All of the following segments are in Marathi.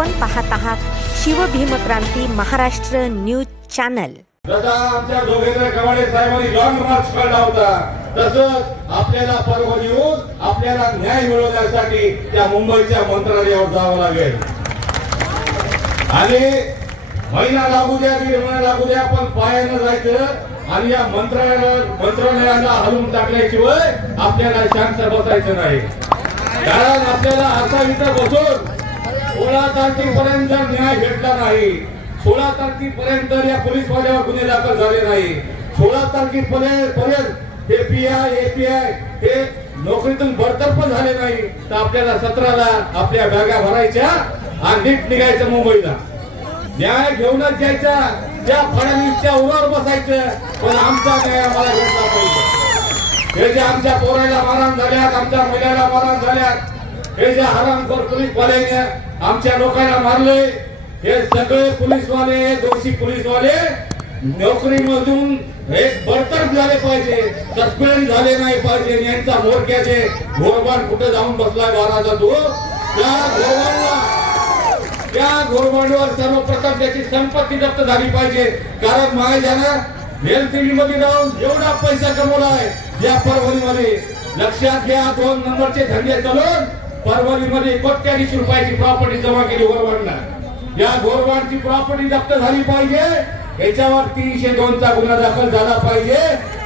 आपण पाहत आहात शिवभीमक्रांती महाराष्ट्र न्यूज चॅनल. जसा आमच्या जोगेंद्र कवाडे साहेबांनी लॉंग मार्च काढला होता तसंच आपल्याला परभणी येऊन आपल्याला न्याय मिळवण्यासाठी त्या मुंबईच्या मंत्रालयावर जावं लागेल. आणि महिना लागू द्या दीड लागू द्या पण पायानं जायचं आणि या मंत्रालयाला मंत्रालयाला हलवून टाकल्याशिवाय आपल्याला शांत बसायचं नाही. कारण आपल्याला आता इथं बसून सोळा तारखेपर्यंत जर न्याय भेटला नाही. सोळा तारखेपर्यंत या पोलीस वाड्यावर गुन्हे दाखल झाले नाही. सोळा तारखेपर्यंत पर्यंत एपीआय एपीआय हे नोकरीतून बडतर्फ झाले नाही. तर आपल्याला सतराला आपल्या बॅगा भरायच्या आणि नीट निघायचं मुंबईला. न्याय घेऊनच यायचा त्या फडणवीसच्या उरावर बसायचं. पण आमचा न्याय आम्हाला भेटला पाहिजे. हे जे आमच्या पोराला मारहाण झाल्यात आमच्या महिलाला मारहाण झाल्यात हे जे हरामखोर पोलीस वाल्याने आमच्या लोकांना मारले हे सगळे पोलीसवाले दोषी पोलीसवाले नोकरीमधून एक बडतर्फ झाले पाहिजे सस्पेंड झाले नाही पाहिजे यांचा मोरक्याचे घोरबाण कुठे जाऊन बसलाय बाराचा तो त्या घोरबाणला त्या घोरबांडवर सर्वप्रथम त्याची संपत्ती जप्त झाली पाहिजे. कारण महाराजानं हेल्थमध्ये जाऊन एवढा पैसा कमवलाय या परभणीमध्ये. लक्षात घ्या दोन नंबरचे धंदे चालून परभणीमध्ये कोट्याधीश रुपयाची प्रॉपर्टी जमा केली गोरवांना या गोरवांची प्रॉपर्टी जप्त झाली पाहिजे. याच्यावर तीनशे दोनचा गुन्हा दाखल झाला पाहिजे.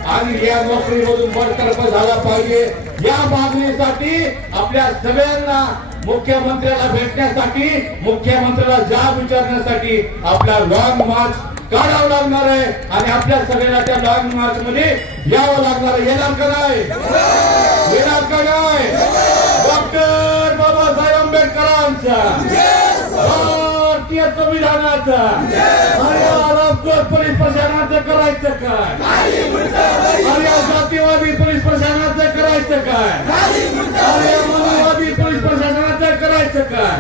आणि या नोकरीमधून बडतर्फ झाला पाहिजे. या मागणीसाठी आपल्या सगळ्यांना मुख्यमंत्र्याला भेटण्यासाठी मुख्यमंत्र्याला जाब विचारण्यासाठी आपला लॉंग मार्च काढावा लागणार आहे. आणि आपल्या सगळ्यांना त्या लॉंग मार्च मध्ये यावं लागणार आहे. येणार का नाही? भारतीय संविधानाचा आणि पोलीस प्रशासनाचं करायचं काय? आणि जातीवादी पोलीस प्रशासनाचं करायचं काय? आणि या पोलीस प्रशासनाचं करायचं काय?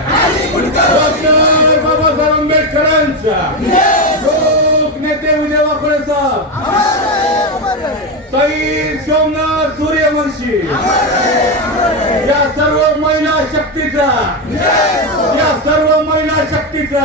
डॉक्टर बाबासाहेब आंबेडकरांचा लोक नेते विजय वाकळे साहेब. सोमनाथ सूर्यवंशी. या सर्व महिला शक्तीचा शक्तीचा.